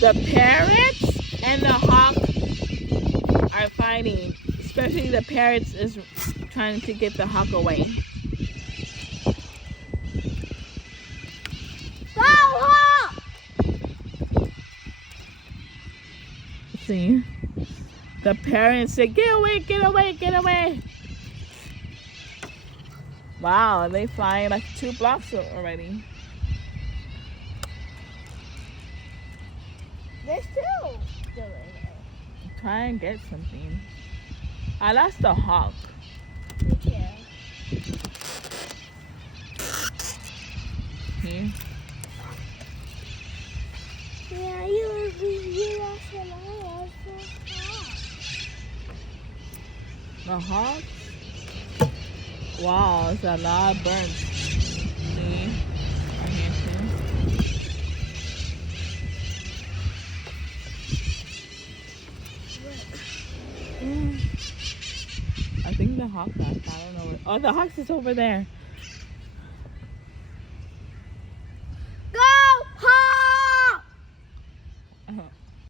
The parrots and the hawk are fighting. Especially the parrots is trying to get the hawk away. Go, hawk! See? The parents said, get away, get away, get away. Wow, they flying like 2 blocks already. They're still doing it. Try and get something. I lost the hawk. Me too. See? Yeah, you lost a lot. The hawk? Wow, it's a lot of burns. See? Right here too. I think the hawk got, I don't know. Oh, the hawk is over there.